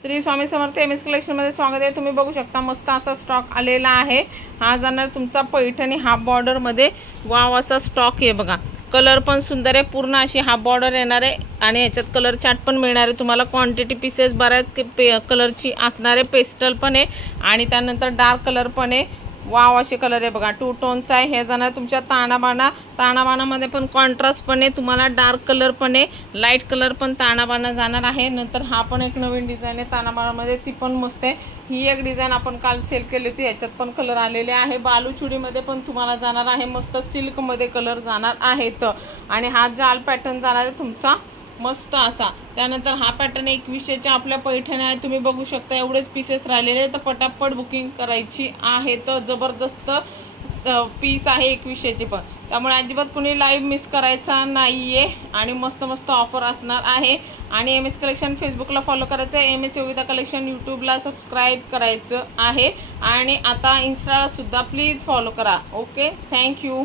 Shri Swami Samarth MS collection मध्ये स्वागत आहे। तुम्ही बघू शकता मस्त असा स्टॉक आलेला आहे। हा जाणार तुमचा पैठणी हाफ बॉर्डर मध्ये वाव असा स्टॉक आहे बघा। कलर पण सुंदर आहे, पूर्ण अशी हाफ बॉर्डर येणार आहे आणि याच्यात कलर चार्ट पण मिळणार आहे तुम्हाला। क्वांटिटी पीसेस बऱ्याच कलरची असणार आहे, पेस्टल पण आहे आणि त्यानंतर डार्क कलर पण आहे। वाव असे कलर आहे बघा, 2 टोनचा आहे। हे जाणार तुमच्या ताणाबाणामध्ये पण कॉन्ट्रास्ट पण आहे तुम्हाला, डार्क कलर पण आहे, लाईट कलर पण ताणाबाणा जाणार आहे। नंतर हा पण एक नवीन डिझाइन आहे ताणाबाणामध्ये, ती पण मस्त आहे। ही एक डिझाइन आपण काल सेल केली होती, याच्यात पण कलर आलेले आहे। बालूचुडीमध्ये पण तुम्हाला जाणार आहे, मस्त सिल्क मध्ये कलर जाणार आहेत आणि हा जाल पॅटर्न जाणार आहे तुमचा मस्त असा। त्यानंतर हा पॅटर्न 2100च्या आपल्या पैठणी आहे, तुम्ही बघू शकता। एवढेच पीसेस राहिलेले तर पटापट बुकिंग करायची आहे। तर जबरदस्त पीस आहे 2100चे पण, त्यामुळे अजिबात कुणी लाईव्ह मिस करायचा नाहीये आणि मस्त मस्त ऑफर असणार आहे। आणि एमएस कलेक्शन फेसबुकला फॉलो करायचं आहे, एमएस योगिता कलेक्शन यूट्यूबला सबस्क्राईब करायचं आहे आणि आता इन्स्टाला सुद्धा प्लीज फॉलो करा। Okay, thank you.